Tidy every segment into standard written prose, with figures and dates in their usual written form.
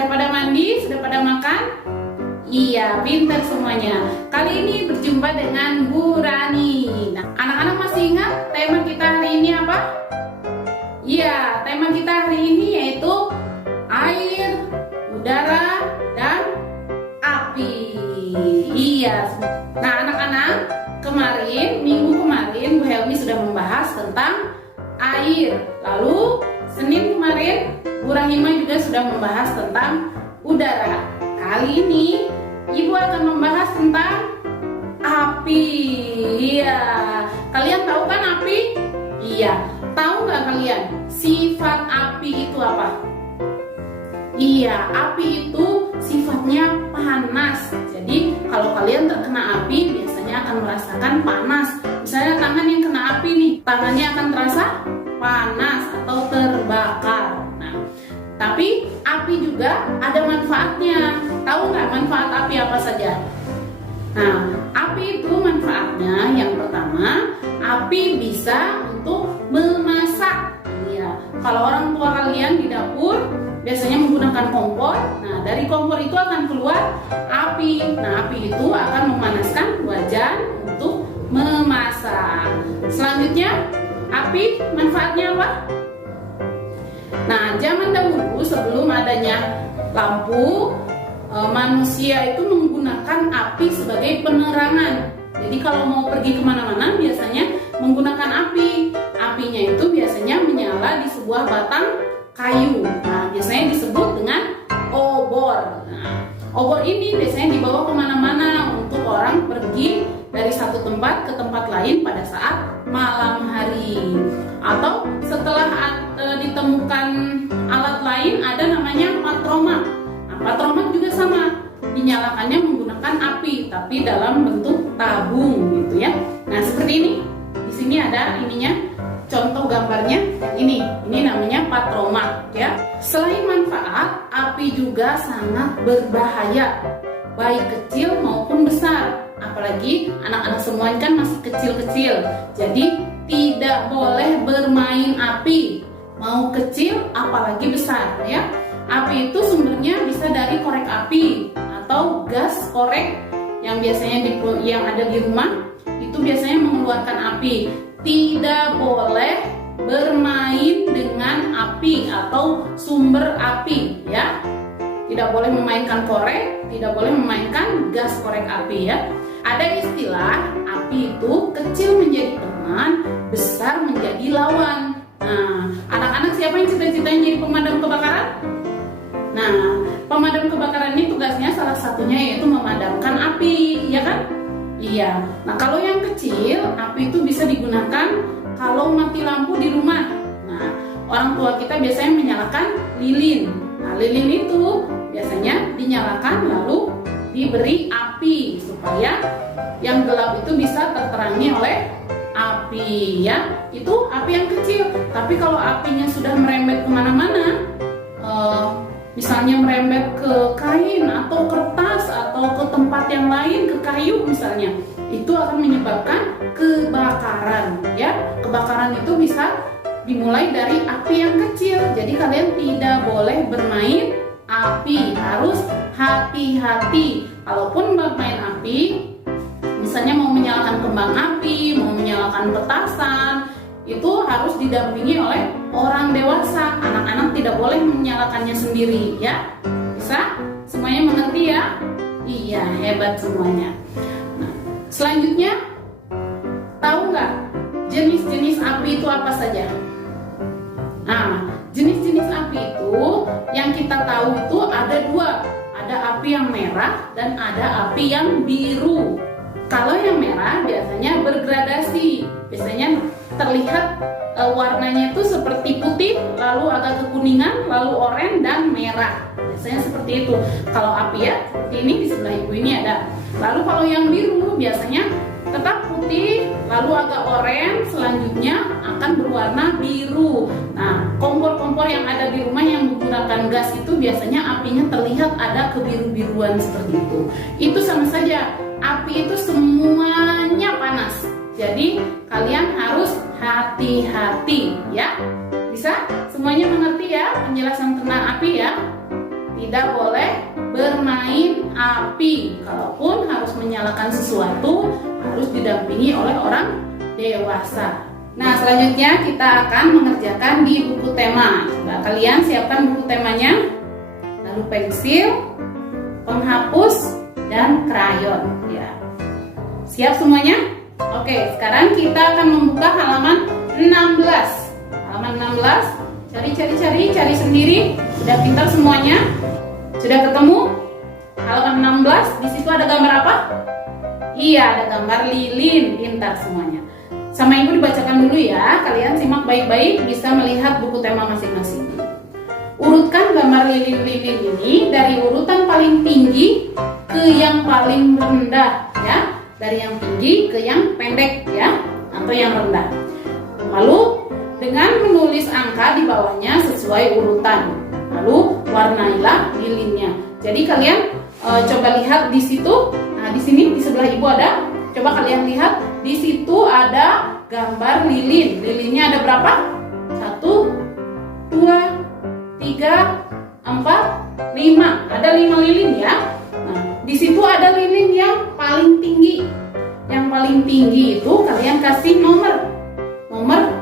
Sudah pada mandi? Sudah pada makan? Iya, pintar semuanya. Kali ini berjumpa dengan Bu Rani. Nah, anak-anak masih ingat tema kita hari ini apa? Iya, tema kita hari ini yaitu air, udara, dan api. Iya. Nah, anak-anak, minggu kemarin Bu Helmi sudah membahas tentang air. Lalu Senin kemarin Bu Rahima juga sudah membahas tentang udara. Kali ini Ibu akan membahas tentang api. Iya. Kalian tahu kan api? Iya. Tahu nggak kalian sifat api itu apa? Iya, api itu sifatnya panas. Jadi kalau kalian terkena api biasanya akan merasakan panas. Misalnya tangan yang kena api nih, tangannya akan terasa panas atau terbakar. Nah, tapi api juga ada manfaatnya. Tahu nggak manfaat api apa saja? Nah, api itu manfaatnya yang pertama, api bisa untuk memasak. Iya, kalau orang tua kalian di dapur biasanya menggunakan kompor. Nah, dari kompor itu akan keluar api. Nah, api itu akan memanaskan wajan untuk memasak. Selanjutnya, api manfaatnya apa? Nah, zaman dahulu sebelum adanya lampu, manusia itu menggunakan api sebagai penerangan. Jadi kalau mau pergi kemana-mana biasanya menggunakan api. Apinya itu biasanya menyala di sebuah batang kayu. Nah, biasanya disebut dengan obor. Nah, obor ini biasanya dibawa kemana-mana untuk orang pergi dari satu tempat ke tempat lain pada saat malam hari. Atau setelah ditemukan alat lain ada namanya patromak. Nah, patromak juga sama, dinyalakannya menggunakan api tapi dalam bentuk tabung gitu ya. Nah, seperti ini. Di sini ada ininya. Contoh gambarnya ini namanya patromak ya. Selain manfaat, api juga sangat berbahaya, baik kecil maupun besar. Apalagi anak-anak semua kan masih kecil-kecil, jadi tidak boleh bermain api, mau kecil apalagi besar ya. Api itu sumbernya bisa dari korek api atau gas korek yang biasanya yang ada di rumah itu biasanya mengeluarkan api. Tidak boleh bermain dengan api atau sumber api ya. Tidak boleh memainkan korek, tidak boleh memainkan gas korek api ya. Ada istilah api itu kecil menjadi teman, besar menjadi lawan. Nah, anak-anak siapa yang cita-citanya jadi pemadam kebakaran? Nah, pemadam kebakaran ini tugasnya salah satunya yaitu memadamkan api, ya kan? Iya. Nah, kalau yang kecil, api itu bisa digunakan kalau mati lampu di rumah. Nah, orang tua kita biasanya menyalakan lilin. Nah, lilin itu biasanya dinyalakan lalu diberi api supaya yang gelap itu bisa terterangi oleh api ya. Itu api yang kecil. Tapi kalau apinya sudah merembet kemana-mana, misalnya merembet ke kain atau kertas atau ke tempat yang lain, ke kayu misalnya, itu akan menyebabkan kebakaran ya. Kebakaran itu bisa dimulai dari api yang kecil. Jadi kalian tidak boleh bermain api, harus hati-hati. Kalaupun bermain api, misalnya mau menyalakan kembang api, mau menyalakan petasan, itu harus didampingi oleh orang dewasa. Anak-anak tidak boleh menyalakannya sendiri ya. Bisa? Semuanya mengerti ya? Iya, hebat semuanya. Nah, selanjutnya, tahu nggak jenis-jenis api itu apa saja? Nah, jenis-jenis api itu yang kita tahu itu ada dua. Ada api yang merah dan ada api yang biru. Kalau yang merah biasanya bergradasi. Biasanya terlihat warnanya itu seperti putih, lalu agak kekuningan, lalu oranye dan merah. Biasanya seperti itu. Kalau api ya, seperti ini di sebelah ibu ini ada. Lalu kalau yang biru biasanya tetap putih, lalu agak oranye, selanjutnya akan berwarna biru. Nah, kompor-kompor yang ada di rumah yang menggunakan gas itu biasanya apinya terlihat ada kebiru-biruan seperti itu. Itu sama saja, api itu semuanya panas. Jadi kalian harus hati-hati ya. Bisa? Semuanya mengerti ya penjelasan tentang api ya? tidak boleh bermain api. Kalaupun harus menyalakan sesuatu, harus didampingi oleh orang dewasa. Nah, selanjutnya kita akan mengerjakan di buku tema. Coba kalian siapkan buku temanya, lalu pensil, penghapus, dan krayon. Ya, siap semuanya? Oke, sekarang kita akan membuka halaman 16. Halaman 16, cari sendiri. Sudah pintar semuanya? Sudah ketemu? Halaman 16, di situ ada gambar apa? Iya, ada gambar lilin. Pintar semuanya. Sama ibu dibacakan dulu ya. Kalian simak baik-baik, bisa melihat buku tema masing-masing. Urutkan gambar lilin-lilin ini dari urutan paling tinggi ke yang paling rendah, ya. Dari yang tinggi ke yang pendek, ya, atau yang rendah. Lalu dengan menulis angka di bawahnya sesuai urutan. Lalu warnailah lilinnya. Jadi kalian coba lihat di situ. Nah, di sini di sebelah ibu ada. Coba kalian lihat di situ ada gambar lilin. Lilinnya ada berapa? 1, 2, 3, 4, 5. Ada 5 lilin ya. Nah, di situ ada lilin yang paling tinggi. Yang paling tinggi itu kalian kasih nomor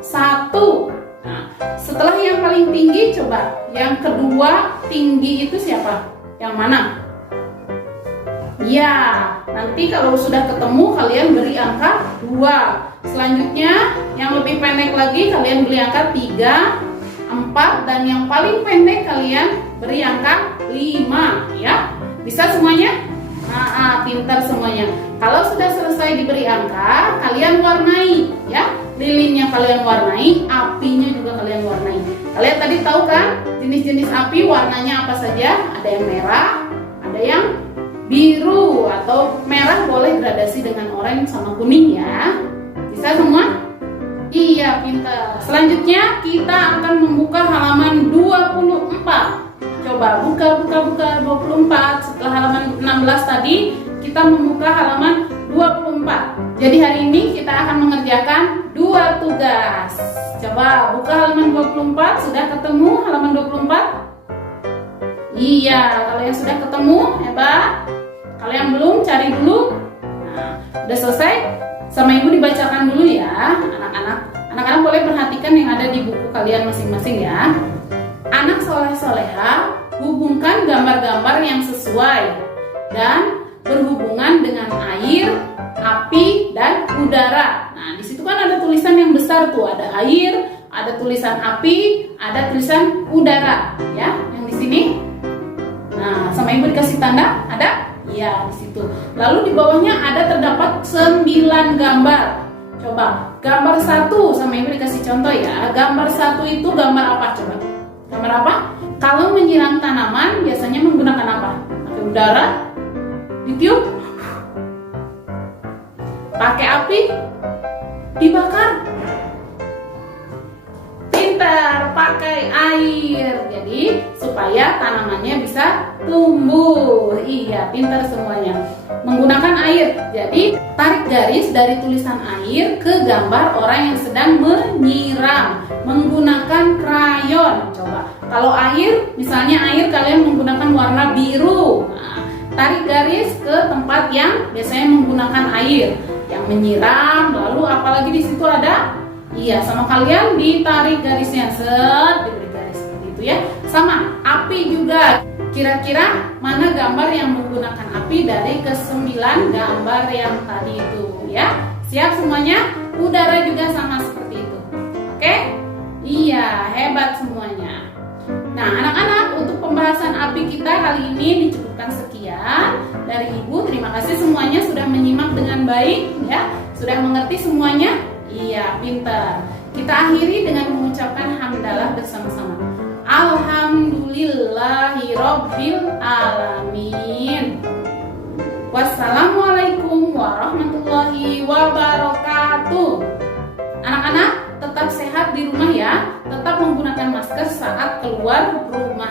1. Nah, setelah yang paling tinggi, coba yang kedua tinggi itu siapa? Yang mana? Ya, nanti kalau sudah ketemu kalian beri angka 2. Selanjutnya yang lebih pendek lagi kalian beri angka 3, 4, dan yang paling pendek kalian beri angka 5, ya. Bisa semuanya? Nah, pintar semuanya. Kalau sudah selesai diberi angka, kalian warnai, ya. Lilinnya kalian warnai, apinya juga kalian warnai. Kalian tadi tahu kan jenis-jenis api warnanya apa saja? Ada yang merah, ada yang biru, atau merah boleh gradasi dengan oranye sama kuning ya. Bisa semua? Iya, pintar. Selanjutnya kita akan membuka halaman 24. Coba buka 24. Setelah halaman 16 tadi, kita membuka halaman 24. Jadi hari ini kita akan mengerjakan 2 tugas. Coba buka halaman 24. Sudah ketemu halaman 24? Iya, kalau yang sudah ketemu, hebat. Kalau yang belum, cari dulu. Nah, udah selesai? Sama ibu dibacakan dulu ya, anak-anak. Anak-anak boleh perhatikan yang ada di buku kalian masing-masing ya. Anak soleh-soleha, hubungkan gambar-gambar yang sesuai dan berhubungan dengan air, api, dan udara. Nah, di situ kan ada tulisan yang besar tuh, ada air, ada tulisan api, ada tulisan udara, ya, yang di sini. Nah, sama ibu dikasih tanda, ada? Iya, di situ. Lalu di bawahnya ada terdapat 9 gambar. Coba, gambar 1 sama ibu dikasih contoh ya. Gambar 1 itu gambar apa coba? Gambar apa? Kalau menyiram tanaman biasanya menggunakan apa? Pakai udara? Ditiup? Pakai api? Dibakar? Pintar, pakai air. Jadi supaya tanamannya bisa tumbuh. Iya, pintar semuanya. Menggunakan air. Jadi tarik garis dari tulisan air ke gambar orang yang sedang menyiram menggunakan krayon. Coba, kalau air, misalnya air kalian menggunakan warna biru. Nah, tarik garis ke tempat yang biasanya menggunakan air yang menyiram. Lalu apalagi di situ ada? Iya, sama kalian ditarik garisnya, set, diberi garis seperti itu ya. Sama, api juga. Kira-kira mana gambar yang menggunakan api dari ke-9 gambar yang tadi itu ya? Siap semuanya? Udara juga sama seperti itu. Oke? Iya, hebat semuanya. Nah, anak-anak, untuk pembahasan api kita kali ini dicukupkan sekian dari Ibu. Terima kasih semuanya sudah menyimak dengan baik ya. Sudah mengerti semuanya? Iya, pintar. Kita akhiri dengan mengucapkan hamdalah bersama-sama. Alhamdulillahirabbil alamin. Wassalamualaikum warahmatullahi wabarakatuh. Anak-anak tetap sehat di rumah ya. Tetap menggunakan masker saat keluar rumah.